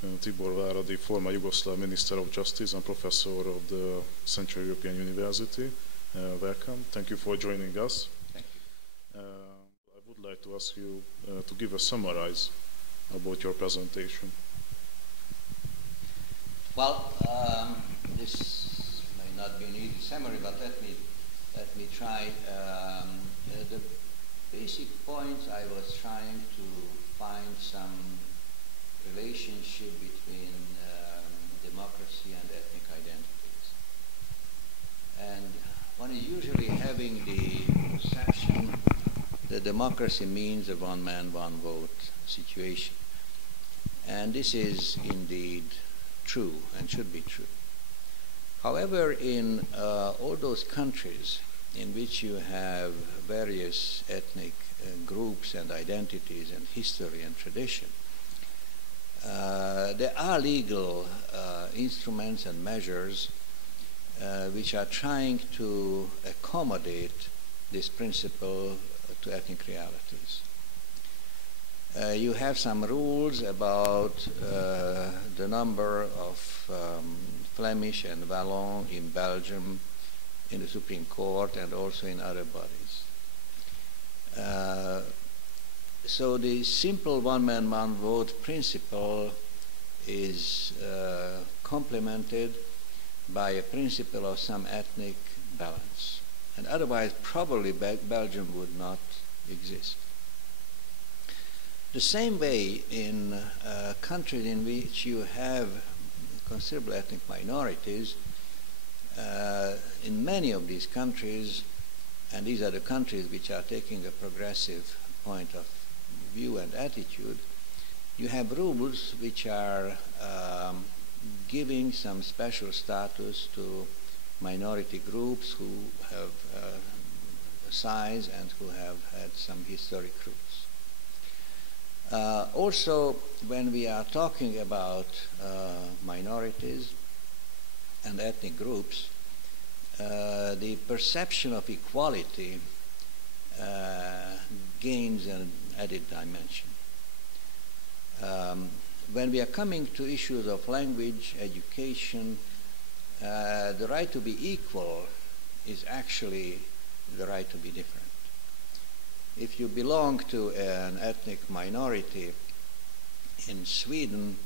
Tibor Várady, former Yugoslav Minister of Justice and professor of the Central European University. Welcome. Thank you for joining us. Thank you. I would like to ask you to give a summarize about your presentation. Well, this may not be an easy summary, but let me try. The basic points I was trying to find some relationship between democracy and ethnic identities. And one is usually having the perception that democracy means a one-man, one-vote situation. And this is indeed true and should be true. However, in all those countries in which you have various ethnic groups and identities and history and tradition, there are legal instruments and measures which are trying to accommodate this principle to ethnic realities. You have some rules about the number of Flemish and Wallon in Belgium in the Supreme Court and also in other bodies. So the simple one-man, one-vote principle is complemented by a principle of some ethnic balance. And otherwise, probably Belgium would not exist. The same way in countries in which you have considerable ethnic minorities, in many of these countries, and these are the countries which are taking a progressive point of view and attitude, you have rules which are giving some special status to minority groups who have size and who have had some historic roots. Also, when we are talking about minorities and ethnic groups, the perception of equality gains an added dimension. When we are coming to issues of language, education, the right to be equal is actually the right to be different. If you belong to an ethnic minority in Sweden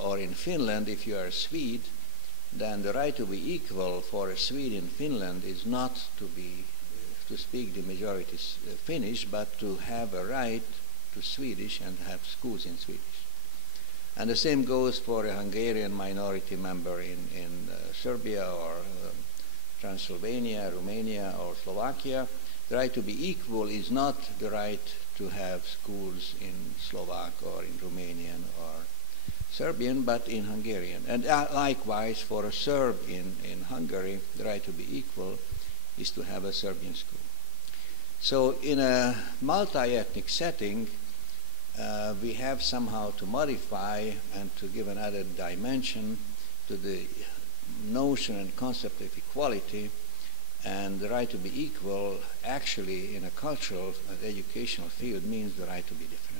or in Finland, if you are a Swede, then the right to be equal for a Swede in Finland is not to speak the majority Finnish, but to have a right to Swedish and have schools in Swedish. And the same goes for a Hungarian minority member in Serbia or Transylvania, Romania or Slovakia. The right to be equal is not the right to have schools in Slovak or in Romanian or Serbian, but in Hungarian. And likewise, for a Serb in Hungary, the right to be equal is to have a Serbian school. So in a multi-ethnic setting, we have somehow to modify and to give another dimension to the notion and concept of equality, and the right to be equal actually in a cultural and educational field means the right to be different.